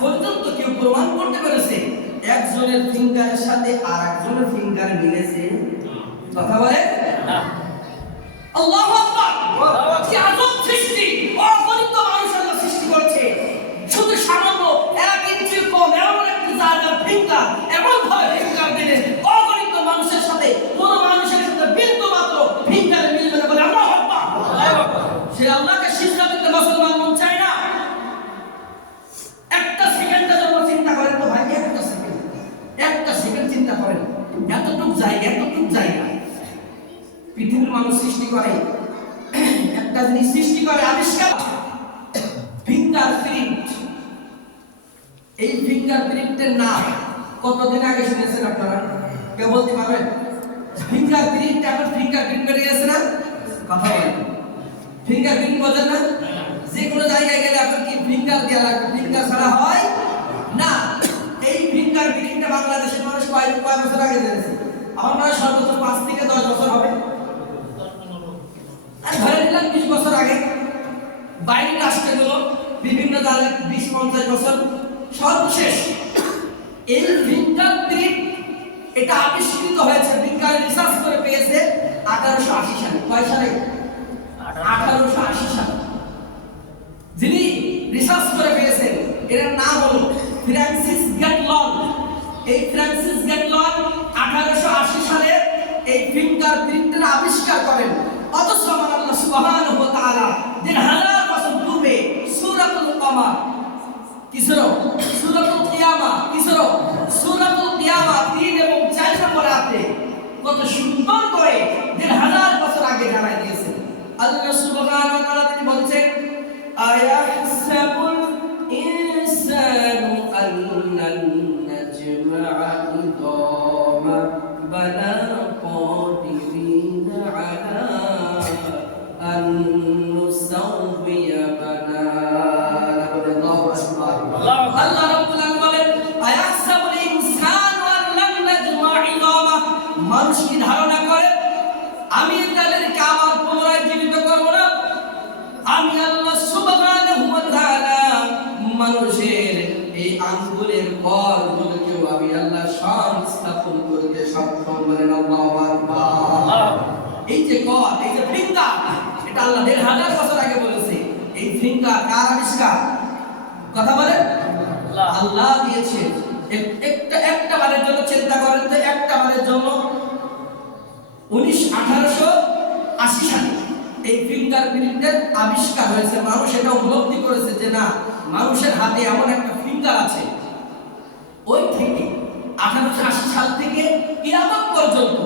পর্যন্ত কেউ প্রমাণ করতে পেরেছে একজনের ফিঙ্গারের সাথে আর একজনের ফিঙ্গার মিলেছে? কথা বলে না। আল্লাহু আকবার। কি আজব সৃষ্টি! অগণিত মানুষ আল্লাহ সৃষ্টি করেছে। শুধু সামান্য 1 ইঞ্চি কম এমন একটা জায়গার ফিঙ্গার এমন ভাবে ফিঙ্গার দিলে অগণিত মানুষের সাথে কোন মানুষের সাথে বিন্দু মাত্র ফিঙ্গার মিলবে না বলে আল্লাহু আকবার। সে আল্লাহকে সিজদা দিতে মুসলমান মন চায় না। একটা সেকেন্ডের জন্য চিন্তা করেন তো ভাই, একটা সেকেন্ড চিন্তা করেন, এতটুকু জায়গা পৃথিবীর মানুষ সৃষ্টি করে, একটা জিনিস সৃষ্টি করে, আবিষ্কার ফিঙ্গারপ্রিন্ট। এই ফিঙ্গারপ্রিন্টের নাম কতদিন আগে শুনেছেন আপনারা? কেউ বলতে পারবেন? ফিঙ্গারপ্রিন্ট এখন ফিঙ্গারপ্রিন্ট বেরিয়ে গেছে না? কথা বলেন, ফিঙ্গারপ্রিন্ট বোঝেন না? যে কোনো জায়গায় গেলে এখন কি ফিঙ্গার দেওয়া লাগবে, ফিঙ্গার ছাড়া হয় না। এই ফিঙ্গারপ্রিন্টটা বাংলাদেশের মানুষ কয় বছর আগে জেনেছে? আমার মনে হয় সর্বোচ্চ 5 থেকে 10 বছর হবে। আর ধরে নিলাম 20 বছর আগে। বাইরের রাষ্ট্রগুলো বিভিন্ন জায়গায় 20-50 বছর। সর্বশেষ এই ফিঙ্গারপ্রিন্ট এটা আবিষ্কৃত হয়েছে, বিজ্ঞানী রিসার্চ করে পেয়েছে 1880 সালে। কয় সালে? 1880 সালে। যিনি রিসার্চ করে পেয়েছেন এর নাম হলো ফ্রান্সিস গ্যাটলন। এই ফ্রান্সিস গ্যাটলন 1880 সালে এই ফিঙ্গারপ্রিন্টের আবিষ্কার করেন। অথচ আল্লাহ সুবহানাহু ওয়া তাআলা 1000 বছর পূর্বে সূরাতুল কমার কিসরো সূরাতুল কিয়ামা কিসরো সূরাতুল কিয়ামা 3 এবং 4 নম্বর আয়াতে কত সুন্দর করে 1000 বছর আগে জানাই দিয়েছেন। আল্লাহ সুবহানাহু ওয়া তাআলা তিনি বলছেন, আয়াহসাবুল ইনসানু আল্লান নাজমা'a ইদামা বালা কাদিরিনা আলা আন নুসাউবিয়া বানানা। আল্লাহু আকবার। আল্লাহ রাব্বুল আলামিন বলেন, আয়াহসাবুল ইনসানু আল্লান নাজমা'a ইদামা, মানুষ কি ধারণা করে আমি তাদেরকে আবার পুনরায় জীবিত করব না? আমি আল্লাহ সুবহানাহু ওয়া তাআলা মানুষের এই আঙ্গুলের কর্মগুলোকেও আমি আল্লাহ সংস্থাপন করতে সক্ষম। বলেন আল্লাহু আকবার। এই যে কর, এই যে ফিঙ্গার, এটা আল্লাহ 1000 বছর আগে বলেছে। এই ফিঙ্গার কার আবিষ্কার? কথা বলেন আল্লাহ দিয়েছে। একটা বারের জন্য চিন্তা করেন তো, একটা বারের জন্য 1880 সালে এই ফিঙ্গারপ্রিন্টের আবিষ্কার হয়েছে। মানুষ এটা উপলব্ধি করেছে যে না, মানুষের হাতে এমন একটা ফিঙ্গার আছে। ওই থেকে 1880 সাল থেকে কিয়ামত পর্যন্ত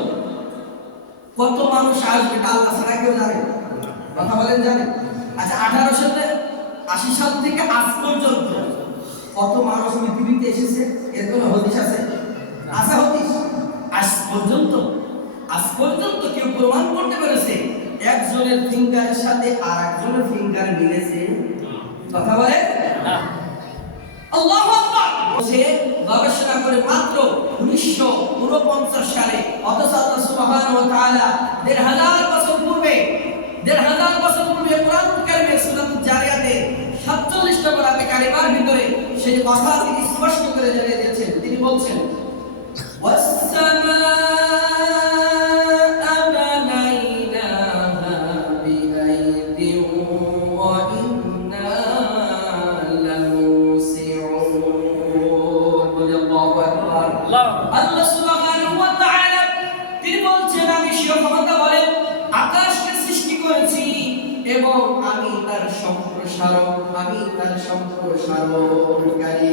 কত মানুষ আসবে এটা আল্লাহ ছাড়া কেউ জানে? কথা বলেন, জানে? আচ্ছা, 1880 সাল থেকে আজ পর্যন্ত কত মানুষ পৃথিবীতে এসেছে এর কোনো হদিস আছে? আছে হদিস? আজ পর্যন্ত কেউ প্রমাণ করতে পেরেছে একজনের ফিঙ্গারের সাথে আর একজনের ফিঙ্গার মিলেছে? কথা বলে না। আল্লাহু আকবার। সে গবেষণা করে মাত্র 1949 সালে, অথচ আল্লাহ সুবহানাহু ওয়া তাআলা 1000 বছর পূর্বে কোরআন কারীমের সূরাতুল জারিয়াতে 47 নম্বর আয়াতে কারিমার ভিতরে সেই কথা তিনি স্পষ্ট করে জানিয়ে দিয়েছেন। তিনি বলছেন, আল্লাহ সুবহানাহু ওয়া তাআলা তিনি বলছেন, আমি সেই কথা বলেন আকাশকে সৃষ্টি করেছি এবং আমি তার সম্প্রসারণকারী।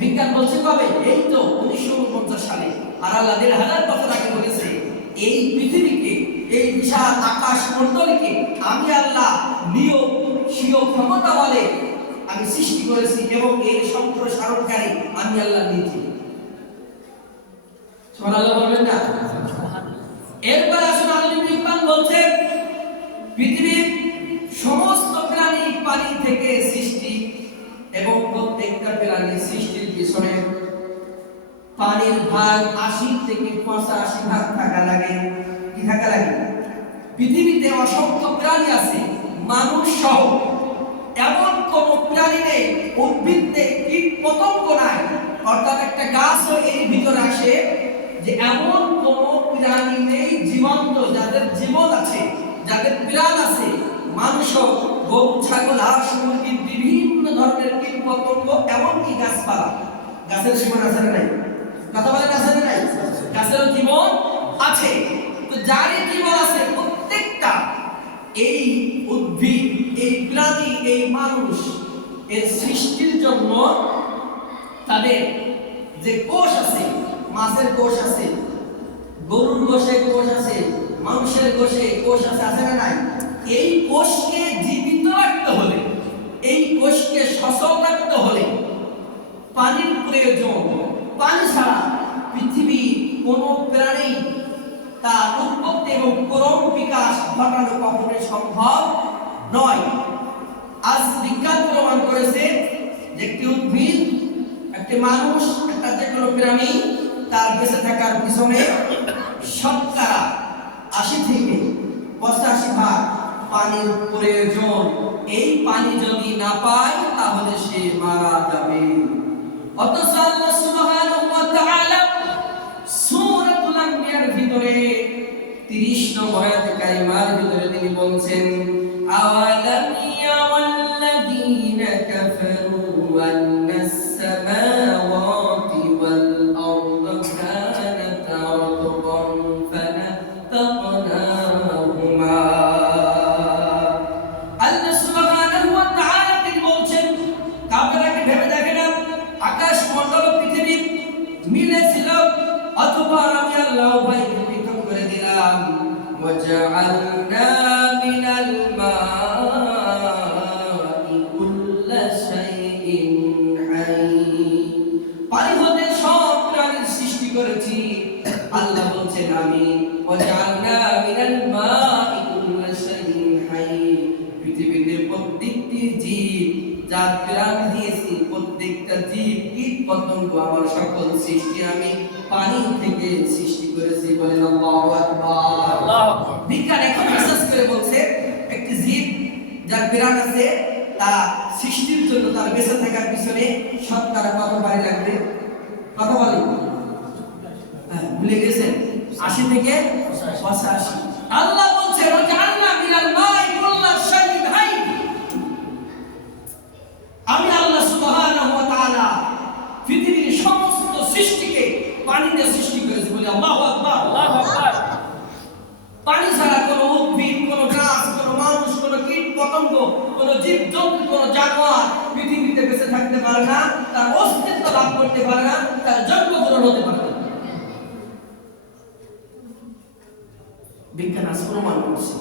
বিজ্ঞান বলছে কবে? এই তো 1949 সালে। আর আল্লাহ 1000 বছর আগে বলেছে এই পৃথিবীকে, এই বিশাল আকাশ মণ্ডলকে আমি আল্লাহ স্বীয় ক্ষমতা বলে আমি সৃষ্টি করেছি এবং এর সম্প্রসারণকারী আমি আল্লাহ নিজে। সুবহানাল্লাহ বলবেন না? এরপর আসুন, আল্লাহ বিজ্ঞান বলছে পৃথিবীর সমস্ত প্রাণী পানি থেকে সৃষ্টি এবং প্রত্যেকটা প্রাণীর সৃষ্টির পিছনে পানির ভাগ 80 থেকে 85 ভাগ থাকা লাগে। কি থাকা লাগে? পৃথিবীতে অসংখ্য প্রাণী আছে, মানুষ সহ এমন কোন প্রাণী নেই, উদ্ভিদ অর্থাৎ একটা গাছও এর ভিতরে আসে যে এমন কোন প্রাণী নেই জীবন্ত যাদের জীবন আছে, যাদের প্রাণ আছে, মানুষ, গরু, ছাগল, হাঁস, মুরগি, বিভিন্ন ধরনের কীট পতঙ্গ, এমনকি গাছপালা, গাছের জীবন আছে না নাই? কথা বলেন আছে না নাই? গাছের জীবন আছে। তো যার জীবন আছে প্রত্যেকটা এই উদ্ভিদ, এই প্রাণী, এই মানুষ এর সৃষ্টির জন্য তাদের যে কোষ আছে, মাছের কোষ আছে, গরুর কোষে কোষ আছে, মানুষের কোষে কোষ আছে, আছে না নাই? এই কোষকে জীবিত রাখতে হলে, এই কোষকে সচল রাখতে হলে পানির প্রয়োজন। পানি ছাড়া পৃথিবী কোন প্রাণী তার উৎপত্তি এবং ক্রম বিকাশ ঘটানো কখনোই সম্ভব নয়। আজ বিজ্ঞান প্রমাণ করেছে যে একটি উদ্ভিদ, একটি মানুষ, একটা যে কোনো প্রাণী তার বেঁচে থাকার পিছনে শতকরা 80 থেকে 85 ভাগ পানির প্রয়োজন। এই পানি যদি না পায় তাহলে সে মারা যাবে। অথচ আল্লাহ সুবহানাহু ওয়া তাআলা সূরাতুল আনবিয়ার ভিতরে 30 নম্বর আয়াতে কারিমার ভিতরে তিনি বলছেন, আওয়ালাম ইয়াওয়াল্লাযীনা কাফারু আন্নাস সামাওয়াতি ওয়াল আরদা কানাতা রাতবান ফানাতাকনাহুমা। আল্লাহ সুবহানাহু ওয়া তাআলা তিনি বলছেন, আপনারা কি ভেবে দেখেন না আকাশ মণ্ডল পৃথিবী মিলেছিল, অথবা আমি আল্লাহ উভয়কে পৃথক করে দিলাম। ওয়াজআলনা মিনাল মাই কুল্লা শাইইন হাই। পানি হতে সব প্রাণীর সৃষ্টি করেছি। আল্লাহ বলছেন আমি ওয়াজআলনা মিনাল মাই কুল্লা শাইইন হাই। পৃথিবীতে প্রত্যেকটি জীব যার প্রাণ দিয়েছি, প্রত্যেকটা জীব, কীট পতঙ্গ, আমার সকল সৃষ্টি আমি পানি থেকে সৃষ্টি করেছি। বলেন আল্লাহু আকবার। বিজ্ঞান এখন রিসার্চ করে বলছে একটি জীব যার প্রাণ আছে তা সৃষ্টির জন্য, তার বেঁচে থাকার পিছনে শতকরা কত পানি লাগবে? কথা বলেন, ভুলে গেছেন? 80 থেকে 85। আল্লাহ বলছেন ওয়াজআলনা মিনাল মাই কুল্লা শাইইন হাই। আমি আল্লাহ সুবহানাহু ওয়া তাআলা পৃথিবীর সমস্ত সৃষ্টিকে পানি দিয়ে সৃষ্টি করেছি। বলি আল্লাহু আকবার। আল্লাহু আকবার। পানি ছাড়া কোনো উদ্ভিদ, কোনো গাছ, কোনো মানুষ, কোনো কীট পতঙ্গ, কোনো জীবজন্তু, কোনো জানোয়ার পৃথিবীতে বেঁচে থাকতে পারে না, তার অস্তিত্ব লাভ করতে পারে না, তার জন্মগ্রহণ হতে পারে না। বিজ্ঞান আজ প্রমাণ করছে।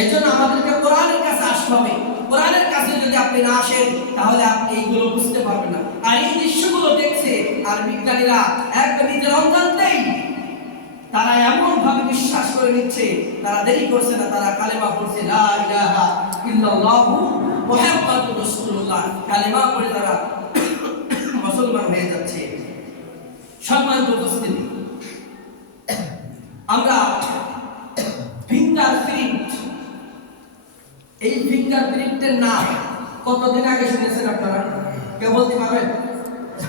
এজন্য আমাদেরকে কোরআনের কাছে আসতে হবে। কোরআনের কাছে যদি আপনি না আসেন তাহলে আপনি এইগুলো বুঝতে পারবেন না। আর এই দৃশ্যগুলো দেখছে আর বিজ্ঞানীরা একদম নিজের অজান্তেই তারা এমন ভাবে বিশ্বাস করে নিচ্ছে, তারা দেরি করছে না, তারা কালেমা পড়ছে লা ইলাহা ইল্লাল্লাহু মুহাম্মাদুর রাসূলুল্লাহ, কালেমা পড়ে তারা মুসলমান হয়ে যাচ্ছে। সম্মানিত উপস্থিতি, আমরা ফিঙ্গারপ্রিন্ট, এই ফিঙ্গারপ্রিন্টের নাম কতদিন আগে শুনেছেন আপনারা? কেউ বলতে পারবেন?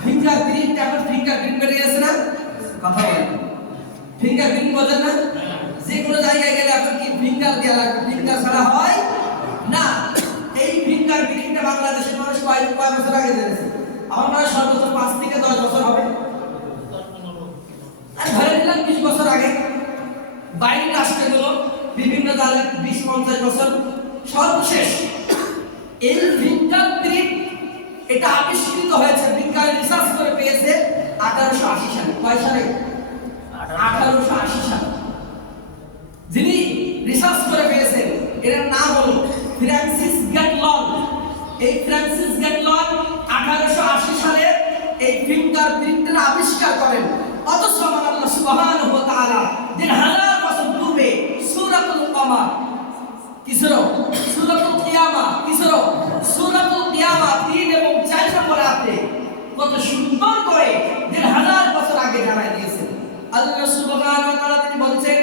ফিঙ্গারপ্রিন্ট, এখন ফিঙ্গারপ্রিন্ট বেরিয়ে গেছে না? কথা বলেন, ফিঙ্গারপ্রিন্ট বোঝেন না? যে কোনো জায়গায় গেলে এখন কি ফিঙ্গার দেওয়া লাগবে? ফিঙ্গার ছাড়া হয় না। এই ফিঙ্গারপ্রিন্টটা বাংলাদেশের মানুষ কয় বছর আগে জেনেছে? আমার মনে হয় সর্বোচ্চ 5 থেকে 10 বছর হবে। আর ধরে নিলাম 20 বছর আগে বাইরের রাষ্ট্রগুলো বিভিন্ন দলের 20-50 বছর, সর্বশেষ এই ফিঙ্গারপ্রিন্ট এটা আবিষ্কৃত হয়েছে, বিজ্ঞানী রিসার্চ করে পেয়েছে 1880 সালে। কয় সালে? 1880 সালে। যিনি রিসার্চ করে পেয়েছেন এর নাম হলো ফ্রান্সিস গ্যাটলন। এই ফ্রান্সিস গ্যাটলন 1880 সালে এই ফিঙ্গারপ্রিন্টের আবিষ্কার করেন। অথচ আল্লাহ সুবহানাহু ওয়া তাআলা 1000 বছর পূর্বে সূরাতুল কমার কিসের? সূরাতুল কিয়ামা কিসের? সূরাতুল কিয়ামা 3 এবং 4 নম্বর আয়াতে কত সুন্দর করে 1000 বছর আগে জানাই দিয়েছেন। আল্লাহ সুবহানাহু ওয়া তাআলা তিনি বলছেন,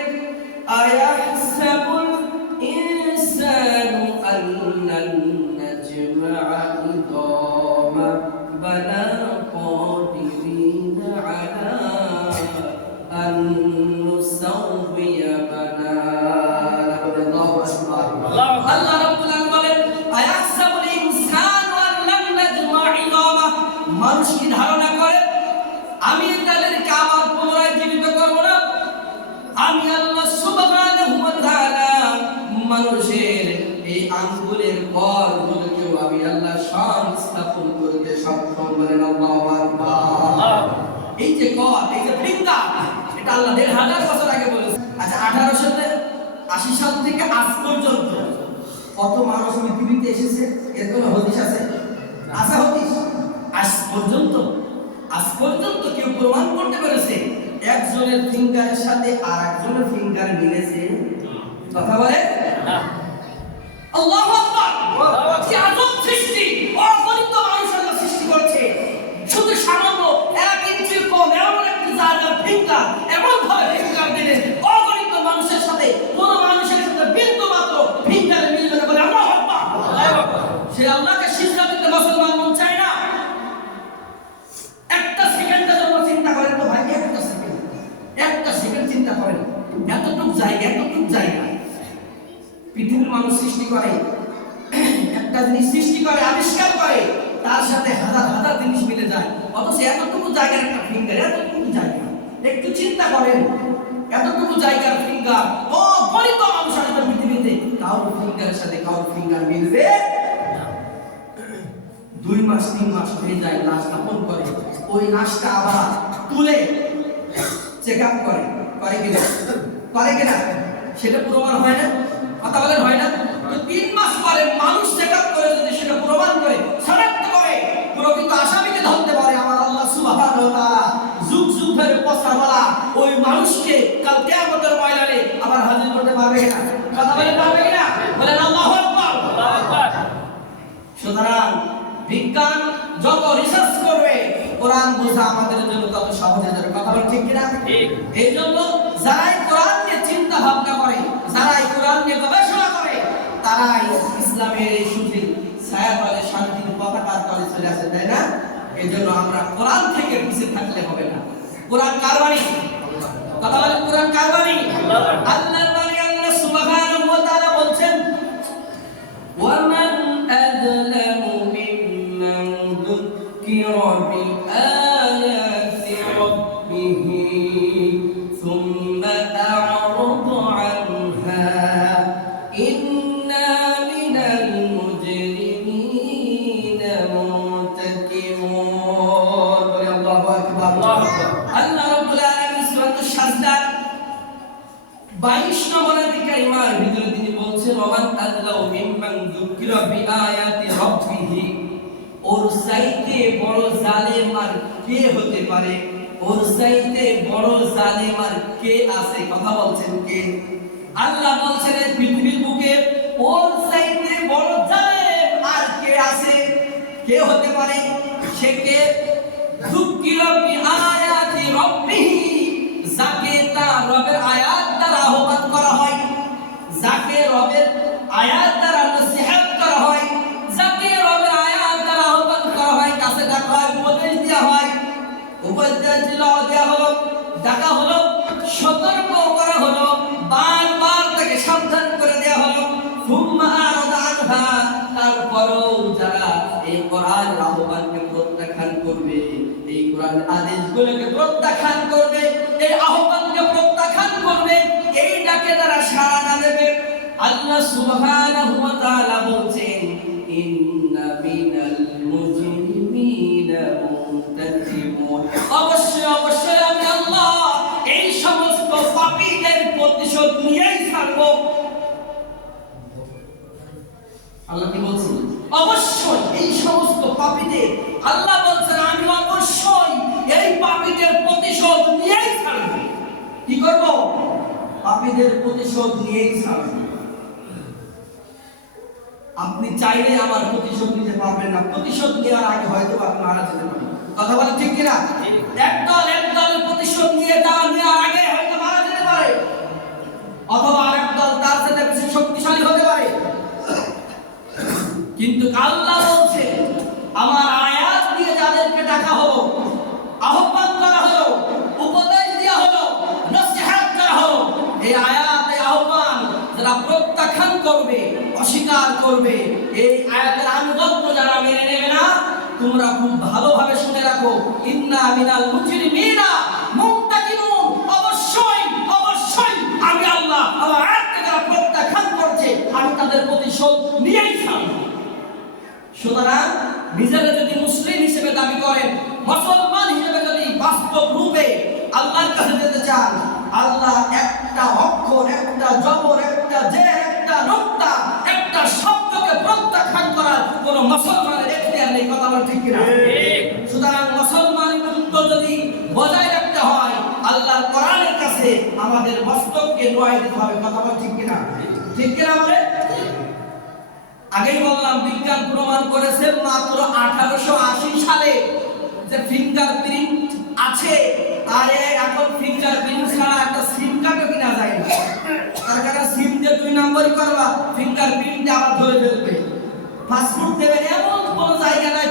আয়াহসাবুল ইনসানু আল্লান নাজমা'a ইদামা বালা মানুষ কি ধারণা করে আমি তাদেরকে আবার পুনরায় জীবিত করব না? আমি আল্লাহ সুবহানাহু ওয়া তাআলা মানুষের এই আঙ্গুলের করগুলোকেও আমি আল্লাহ সংস্থাপন করতে সক্ষম। বলেন আল্লাহু আকবার। এই যে কর, এই যে ফিঙ্গার, এটা আল্লাহ ১৫০০ বছর আগে বলেছে। আচ্ছা, ১৮৮০ সাল থেকে আজ পর্যন্ত কত মানুষ পৃথিবীতে এসেছে এর কোনো হদিস আছে? আছে হদিস? আজ পর্যন্ত কেউ প্রমাণ করতে পেরেছে একজনের ফিঙ্গারের সাথে আর একজনের ফিঙ্গার মিলেছে? কথা বলে না। আল্লাহু আকবার। কি আজব সৃষ্টি! অগণিত মানুষ আল্লাহ সৃষ্টি করেছে। শুধু সামান্য ১ ইঞ্চি কম এমন একটি জায়গার ফিঙ্গার এমন ভাবে ফিঙ্গার দিলেন অগণিত মানুষের সাথে কোন মানুষের সাথে বিন্দু মাত্র ফিঙ্গারে মিলবে না। বলে আল্লাহু আকবার। সে আল্লাহকে সিজদা দিতে মুসলমান মন চায় না। একটা সেকেন্ডের জন্য চিন্তা করেন তো ভাই, একটা সেকেন্ড চিন্তা করেন, এতটুকু জায়গা পৃথিবীর মানুষ সৃষ্টি করে, একটা জিনিস সৃষ্টি করে, আবিষ্কার করে, তার সাথে হাজার হাজার জিনিস মিলে যায়, অথচ এতটুকু জায়গার একটা ফিঙ্গার, এতটুকু জায়গা, একটু চিন্তা করেন, এতটুকু জায়গার ফিঙ্গার অগণিত মানুষ আসবে পৃথিবীতে, কারোর ফিঙ্গারের সাথে কারোর ফিঙ্গার মিলবে? 2 মাস 3 মাস হয়ে যায়, লাশ দাফন করে, ওই লাশটা আবার তুলে চেক আপ করে কিনা সেটা প্রমাণ হয় না? কথা বলেন হয় না? তো 3 মাস পরে মানুষ চেক আপ করে যদি সেটা প্রমাণ করে, শনাক্ত করে, প্রকৃত আসামিকে ধরতে পারে, আমার আল্লাহ সুবহানাহু ওয়া তাআলা যুগ যুগ ধরে পচা বলা ওই মানুষকে কাল কিয়ামতের ময়দানে আবার হাজির করতে পারবে কিনা? কথা বলেন পারবে কিনা? বলেন আল্লাহু আকবার। সুতরাং বিজ্ঞান যত রিসার্চ করবে কোরআন বোঝা আমাদের জন্য তত সহজ হয়ে যাবে। কথা বলেন ঠিক কিনা? এই জন্য যারাই কোরআন নিয়ে চিন্তা ভাবনা করে, যারাই কোরআন নিয়ে গবেষণা করে, তারাই ইসলামের এই সুফিল ছায়াতলে শান্তির পতাকার তলে চলে আসে, তাই না? এই জন্য আমরা কোরআন থেকে পিছিয়ে থাকলে হবে না। কোরআন কার বাণী? কথা বলেন কোরআন কার বাণী? আল্লাহর বাণী। আল্লাহ সুবহানাহু ওয়া তাআলা বলছেন, ওয়ামান আযলামু মিম্মান যুকিরা বিআয়াতি রাব্বিহি সুম্মা আ'রাদা আনহা ইন্না মিনাল মুজরিমিনা মুনতাকিমুন। আল্লাহু আকবার। আল্লাহ রাব্বুল আলামিন সূরা সাজদা 22 নম্বর কালিমার ভিতরে তিনি বলছেন, ওয়ামান আযলামু মিম্মান যুকিরা বিআয়াতি রাব্বিহি, ওর চাইতে বড় জালেম আর কে হতে পারে? ওর চাইতে বড় জালেম আর কে আছে? কথা বলছেন কে? আল্লাহ বলছেন এই পৃথিবীর বুকে ওর চাইতে বড় জালেম আর কে আছে? কে হতে পারে? সে কে? যুকিরা বিআয়াতি রাব্বিহি, যাকে তার রবের আয়াত দ্বারা আহ্বান করা হয়, যাকে রবের আয়াত দ্বারা নসিহত করা হয়, যাকে রবের আয়াত দ্বারা আহ্বান করা হয়, কাছে ডাকা হয়, উপদেশ দেওয়া হয়, উপদেশ দেওয়া হলো, ডাকা হলো, সতর্ক করা হলো, বারবার তাকে সাবধান করে দেওয়া হলো, সুম্মা আরাদা আনহা, তারপরও যারা এই কোরআনের আহ্বানকে প্রত্যাখ্যান করবে, এই কোরআন আদেশগুলোকে প্রত্যাখ্যান করবে, এই আহ্বানকে প্রত্যাখ্যান করবে, এই ডাকে তারা সাড়া না দেবে, আল্লাহ সুবহানাহু ওয়া তাআলা বলছেন, ইন্না মিনাল মুজরিমিনা মুনতাকিমুন। অবশ্যই আমি আল্লাহ এই সমস্ত পাপীদের প্রতিশোধ নিয়েই ছাড়ব। আল্লাহ কি বলছেন? অবশ্যই এই সমস্ত পাপীদের, আল্লাহ বলছেন আমি অবশ্যই এই পাপীদের প্রতিশোধ নিয়েই ছাড়ব। কি করব? পাপীদের প্রতিশোধ নিয়েই ছাড়ব। আপনি চাইলে আমার প্রতিশোধ নিতে পারবেন না, প্রতিশোধ নেওয়ার আগে হয়তো আপনি মারা যেতে পারেন। কথা বলেন ঠিক কিনা? একদল প্রতিশোধ নেওয়ার আগে হয়তো মারা যেতে পারে, অথবা আরেক দল তার সাথে বেশি শক্তিশালী হতে পারে। কিন্তু আল্লাহ বলছে আমার আয়াত দিয়ে যাদেরকে ডাকা হলো, আহ্বান করা হলো, উপদেশ দেওয়া হলো, নসিহত করা হলো, এই আয়াত এই আহ্বান যারা প্রত্যাখ্যান করবে, অস্বীকার করবে, এই আয়াতের আনুগত্য যারা মেনে নেবে না, তোমরা খুব ভালোভাবে শুনে ইন্না মিনাল মুজরিমিনা মুনতাকিমুন, অবশ্যই অবশ্যই আমি আল্লাহ আমার আয়াত থেকে যারা প্রত্যাখ্যান করছে আমি তাদের প্রতিশোধ নিয়েই ছাড়ব। সুতরাং নিজেরা যদি মুসলিম হিসেবে দাবি করেন, মুসলমান হিসেবে যদি বাস্তব রূপে আল্লাহর কাছে যেতে চান, আল্লাহ একটা অক্ষর, একটা জবর, একটা জের, একটা নুক্তা, একটা শব্দকে প্রত্যাখ্যান করার কোন মুসলমানের এখতিয়ার নেই। কথা বলা ঠিক কিনা? সুতরাং মুসলমানত্ব যদি বজায় রাখতে হয় আল্লাহর কোরআনের কাছে আমাদের মস্তককে নোয়াই দিতে হবে। কথা বলা ঠিক কিনা? ঠিক কিনা বলে? আগেই বললাম বিজ্ঞান প্রমাণ করেছে মাত্র 1880 সালে যে ফিঙ্গারপ্রিন্ট আছে, আর এখন ফিঙ্গারপ্রিন্ট ছাড়া একটা সিম কার্ডও কিনা যায় না। তার কারণে সিম দিয়ে 2 নম্বরই করবা, ফিঙ্গারপ্রিন্ট আবার ধরে ফেলবে। পাসপোর্ট দেবে এমন কোন জায়গা নাই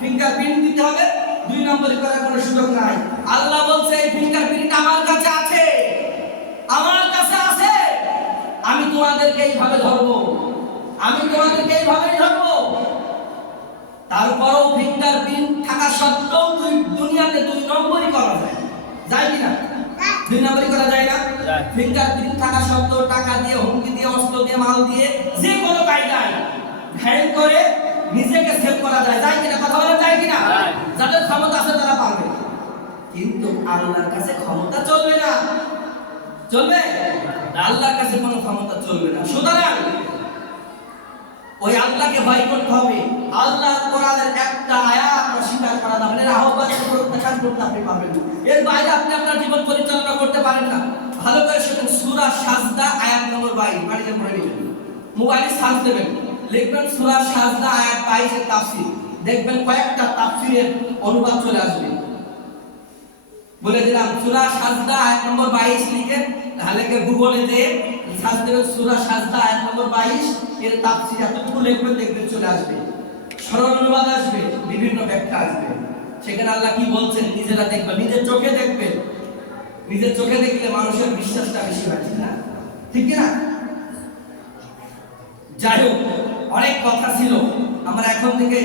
ফিঙ্গারপ্রিন্ট দিতে হবে, 2 নম্বরই করার কোনো সুযোগ নাই। আল্লাহ বলছে এই ফিঙ্গারপ্রিন্ট আমার কাছে আছে, আমার কাছে আছে, আমি তোমাদেরকে এইভাবে ধরবো, আমি তোমাদেরকে এইভাবেই ধরবো। তারপরও ফিঙ্গারপ্রিন্ট থাকা সত্ত্বেও দুনিয়াতে 2 নম্বরই করা যায়, যায় কিনা? 2 নম্বরই করা যায় না? ফিঙ্গারপ্রিন্ট থাকা সত্ত্বেও টাকা দিয়ে, হুমকি দিয়ে, অস্ত্র দিয়ে, মাল দিয়ে, যে কোনো কায়দায় হ্যাক করে নিজেকে সেভ করা যায়, যায় কিনা? কথা বলা যায় কিনা? যাদের ক্ষমতা আছে তারা পারবে, কিন্তু আল্লাহর কাছে ক্ষমতা চলবে না। চলবে? আল্লাহর কাছে কোনো ক্ষমতা চলবে না। সুতরাং ওই আল্লাহকে ভয় করতে হবে। আল্লাহ কোরআনের একটা আয়াত অস্বীকার করা যাবে না, আহ্বানের প্রত্যাখ্যান করতে আপনি পারবেন না। এর বাইরে আপনি আপনার জীবন পরিচালনা করতে পারেন না। ভালো করে শুনুন, সূরা সাজদা আয়াত নম্বর 22, বাড়িতে পড়ে নেবেন, মোবাইলে সার্চ দেবেন, লিখবেন সূরা সাজদা আয়াত 22 এর তাফসীর, দেখবেন কয়েকটা তাফসীরের অনুবাদ চলে আসবে। বলে দিলাম, সূরা সাজদা আয়াত নম্বর 22 লিখে তাহলে গুগলে দিয়ে সার্চ দেবেন সূরা সাজদা আয়াত নম্বর 22 এর তাফসীর, এতটুকু লিখবেন, দেখবেন চলে আসবে, সরল অনুবাদ আসবে, বিভিন্ন ব্যাখ্যা আসবে। সেখানে আল্লাহ কি বলছেন নিজেরা দেখবেন, নিজের চোখে দেখবেন। নিজের চোখে দেখলে মানুষের বিশ্বাসটা বেশি হয়, ঠিক না? ঠিক না? যাই হোক, অনেক কথা ছিল, আমরা এখন থেকে